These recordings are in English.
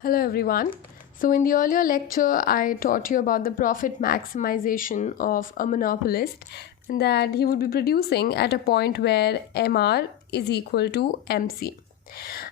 Hello everyone. So in the earlier lecture I taught you about the profit maximization of a monopolist and that he would be producing at a point where MR is equal to MC.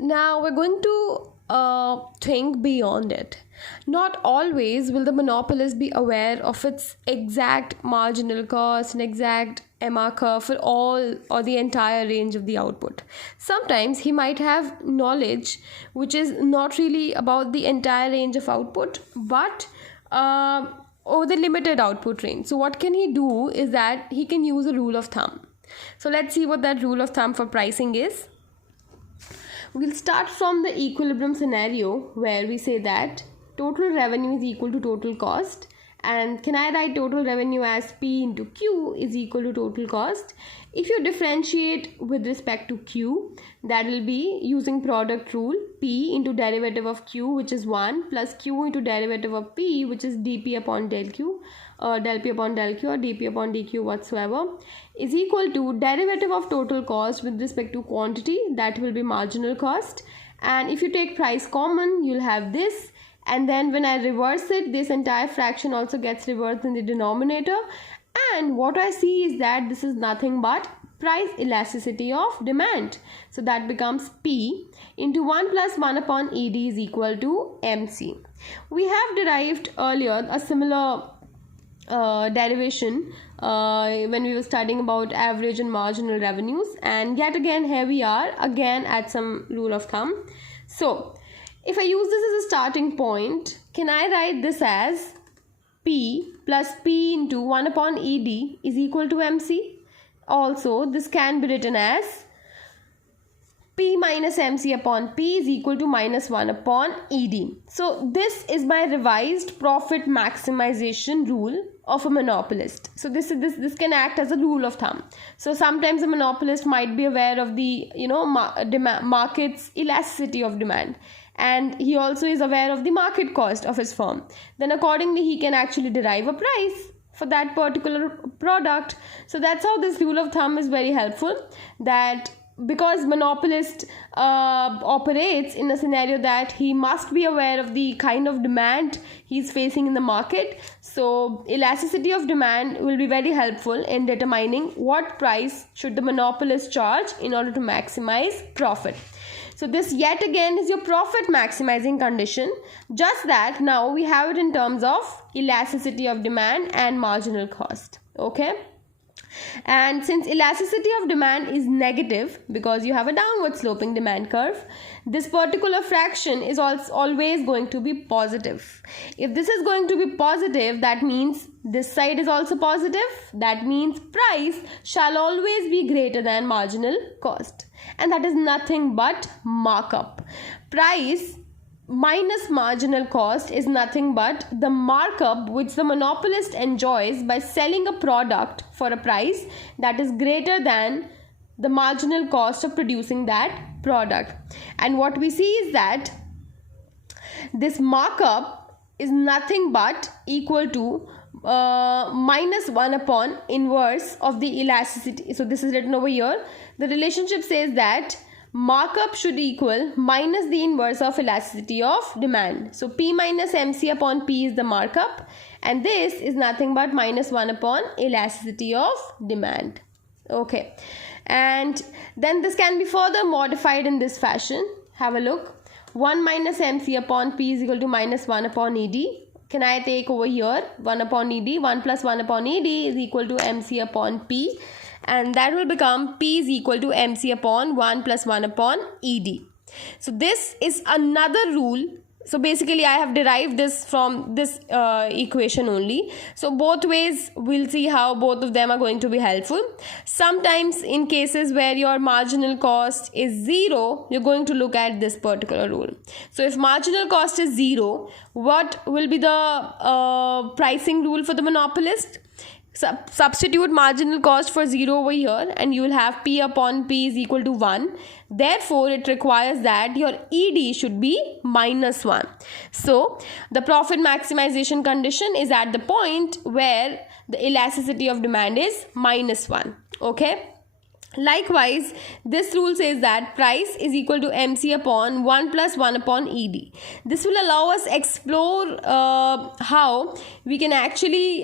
Now we're going to think beyond it. Not always will the monopolist be aware of its exact marginal cost and exact MR curve for all or the entire range of the output. Sometimes he might have knowledge which is not really about the entire range of output but over the limited output range. So what can he do is that he can use a rule of thumb. So let's see what that rule of thumb for pricing is. We'll start from the equilibrium scenario where we say that total revenue is equal to total cost. And can I write total revenue as P into Q is equal to total cost? If you differentiate with respect to Q, that will be using product rule, P into derivative of Q, which is 1, plus Q into derivative of P, which is dP upon del Q, del P upon del Q or dP upon dQ whatsoever, is equal to derivative of total cost with respect to quantity, that will be marginal cost. And if you take price common, you'll have this. And then when I reverse it, this entire fraction also gets reversed in the denominator. And what I see is that this is nothing but price elasticity of demand. So that becomes P into 1 plus 1 upon ED is equal to MC. We have derived earlier a similar derivation when we were studying about average and marginal revenues. And yet again, here we are again at some rule of thumb. So if I use this as a starting point, can I write this as P plus P into 1 upon ED is equal to MC? Also, this can be written as P minus MC upon P is equal to minus 1 upon ED. So this is my revised profit maximization rule of a monopolist. So this can act as a rule of thumb. So sometimes a monopolist might be aware of the market's elasticity of demand, and he also is aware of the market cost of his firm. Then accordingly he can actually derive a price for that particular product. So that's how this rule of thumb is very helpful, that because monopolist operates in a scenario that he must be aware of the kind of demand he's facing in the market. So elasticity of demand will be very helpful in determining what price should the monopolist charge in order to maximize profit. So this yet again is your profit maximizing condition, just that now we have it in terms of elasticity of demand and marginal cost. Okay. And since elasticity of demand is negative because you have a downward sloping demand curve, this particular fraction is always going to be positive. If this is going to be positive, that means this side is also positive. That means price shall always be greater than marginal cost. And that is nothing but markup. Price minus marginal cost is nothing but the markup which the monopolist enjoys by selling a product for a price that is greater than the marginal cost of producing that product. And what we see is that this markup is nothing but equal to minus 1 upon inverse of the elasticity. So this is written over here. The relationship says that markup should equal minus the inverse of elasticity of demand. So P minus MC upon P is the markup, and this is nothing but minus 1 upon elasticity of demand. Okay, and then this can be further modified in this fashion. Have a look. 1 minus MC upon P is equal to minus 1 upon ED. Can I take over here 1 upon ED? 1 plus 1 upon ED is equal to MC upon P. And that will become P is equal to MC upon 1 plus 1 upon ED. So this is another rule. So basically I have derived this from this equation only. So both ways we'll see how both of them are going to be helpful. Sometimes in cases where your marginal cost is 0, you're going to look at this particular rule. So if marginal cost is 0, what will be the pricing rule for the monopolist? Substitute marginal cost for 0 over here and you will have P upon P is equal to 1. Therefore, it requires that your ED should be minus 1. So, the profit maximization condition is at the point where the elasticity of demand is minus 1. Okay. Likewise, this rule says that price is equal to MC upon 1 plus 1 upon ED. This will allow us explore how we can actually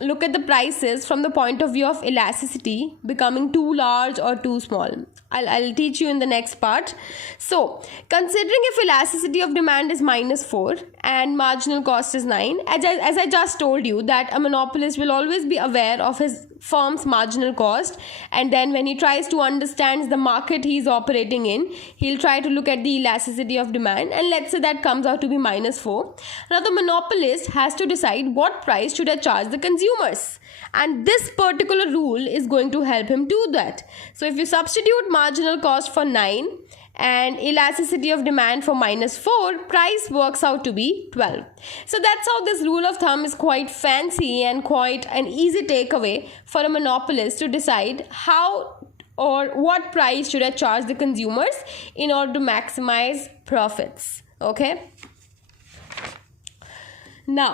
look at the prices from the point of view of elasticity becoming too large or too small. I'll teach you in the next part. So, considering if elasticity of demand is -4 and marginal cost is 9, as I just told you, that a monopolist will always be aware of his firm's marginal cost, and then when he tries to understand the market he is operating in, he'll try to look at the elasticity of demand, and let's say that comes out to be -4. Now the monopolist has to decide what price should I charge the consumers, and this particular rule is going to help him do that. So if you substitute marginal cost for 9 and elasticity of demand for -4, price works out to be 12. So that's how this rule of thumb is quite fancy and quite an easy takeaway for a monopolist to decide how or what price should I charge the consumers in order to maximize profits. Okay. Now,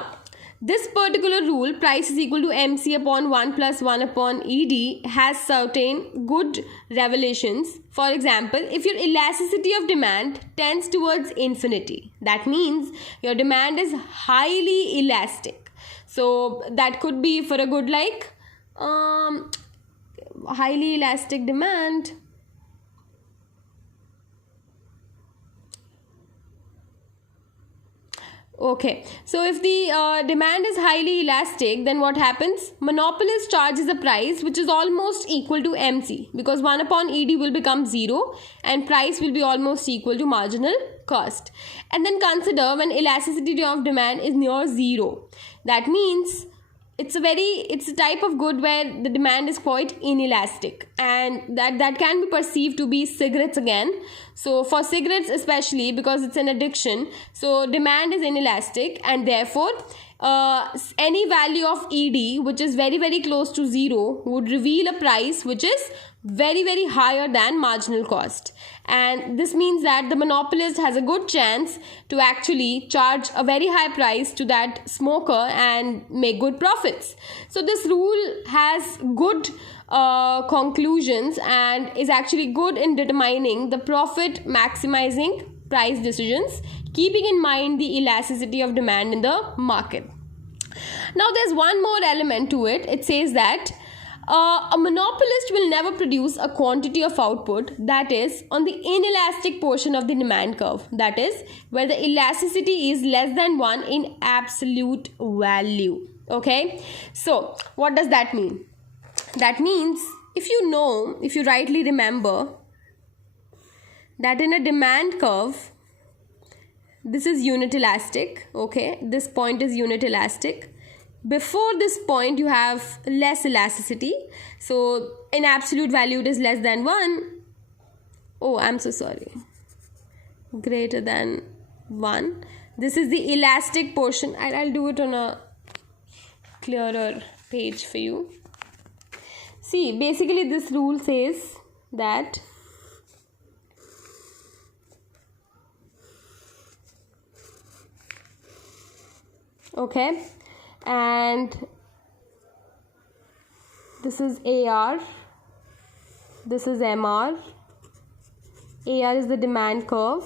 this particular rule, price is equal to MC upon 1 plus 1 upon ED, has certain good revelations. For example, if your elasticity of demand tends towards infinity, that means your demand is highly elastic. So that could be for a good like highly elastic demand. Okay, so if the demand is highly elastic, then what happens? Monopolist charges a price which is almost equal to MC, because 1 upon ED will become 0 and price will be almost equal to marginal cost. And then consider when elasticity of demand is near 0. That means it's a type of good where the demand is quite inelastic, and that can be perceived to be cigarettes again. So for cigarettes especially, because it's an addiction, so demand is inelastic, and therefore any value of ED which is very very close to 0 would reveal a price which is very very higher than marginal cost, and this means that the monopolist has a good chance to actually charge a very high price to that smoker and make good profits. So this rule has good conclusions and is actually good in determining the profit maximizing price decisions, keeping in mind the elasticity of demand in the market. Now there's one more element to it. It says that a monopolist will never produce a quantity of output that is on the inelastic portion of the demand curve, that is where the elasticity is less than 1 in absolute value. Okay, so what does that mean? That means if you rightly remember that in a demand curve, this is unit elastic. Okay, this point is unit elastic. Before this point you have less elasticity, so in absolute value it is less than 1. Oh, I'm so sorry, greater than 1. This is the elastic portion. I'll do it on a clearer page for you. See, basically this rule says that okay, and this is AR, this is MR. AR is the demand curve,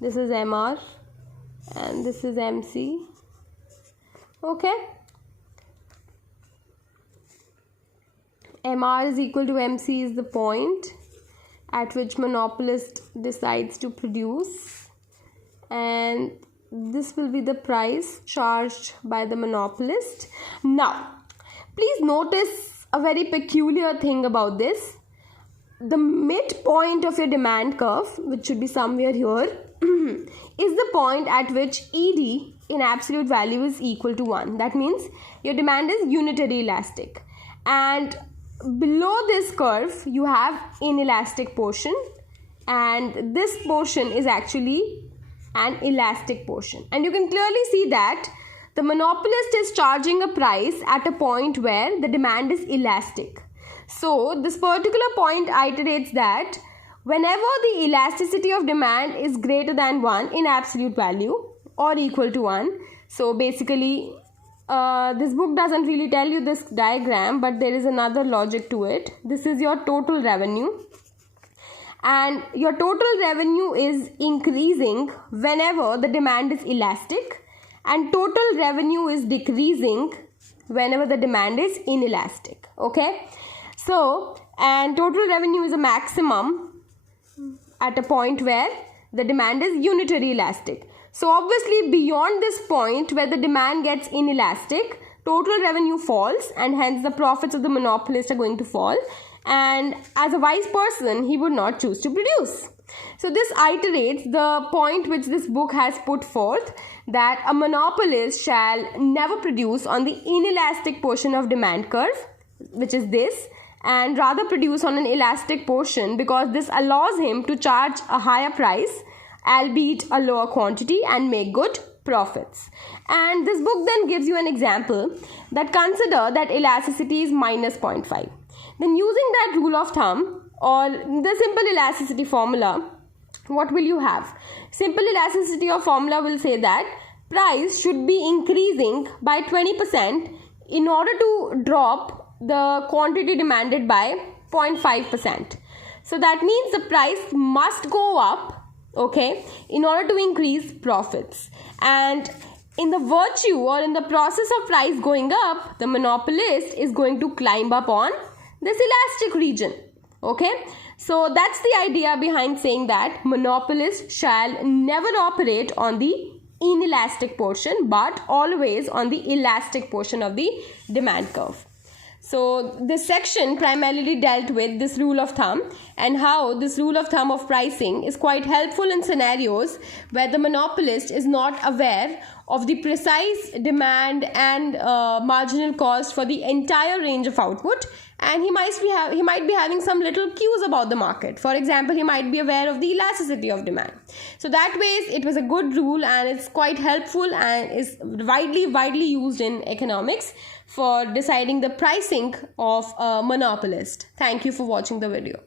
this is MR, and this is MC. Okay, MR is equal to MC is the point at which monopolist decides to produce, and this will be the price charged by the monopolist. Now, please notice a very peculiar thing about this. The midpoint of your demand curve, which should be somewhere here, is the point at which ED in absolute value is equal to 1. That means your demand is unitary elastic. And below this curve, you have inelastic portion. And this portion is actually an elastic portion, and you can clearly see that the monopolist is charging a price at a point where the demand is elastic. So this particular point iterates that whenever the elasticity of demand is greater than 1 in absolute value or equal to 1, so basically this book doesn't really tell you this diagram, but there is another logic to it. This is your total revenue, and your total revenue is increasing whenever the demand is elastic, and total revenue is decreasing whenever the demand is inelastic. Okay, so and total revenue is a maximum at a point where the demand is unitary elastic. So obviously beyond this point where the demand gets inelastic, total revenue falls, and hence the profits of the monopolist are going to fall, and as a wise person he would not choose to produce. So this iterates the point which this book has put forth, that a monopolist shall never produce on the inelastic portion of demand curve, which is this, and rather produce on an elastic portion, because this allows him to charge a higher price, albeit a lower quantity, and make good profits. And this book then gives you an example that consider that elasticity is minus 0.5. Then using that rule of thumb or the simple elasticity formula, what will you have? Simple elasticity of formula will say that price should be increasing by 20% in order to drop the quantity demanded by 0.5%. So that means the price must go up, okay, in order to increase profits. And in the virtue or in the process of price going up, the monopolist is going to climb up on this elastic region. Okay, so that's the idea behind saying that monopolist shall never operate on the inelastic portion, but always on the elastic portion of the demand curve. So this section primarily dealt with this rule of thumb, and how this rule of thumb of pricing is quite helpful in scenarios where the monopolist is not aware of the precise demand and marginal cost for the entire range of output, and he might be having some little cues about the market. For example, he might be aware of the elasticity of demand. So that way it was a good rule, and it's quite helpful and is widely used in economics for deciding the pricing of a monopolist. Thank you for watching the video.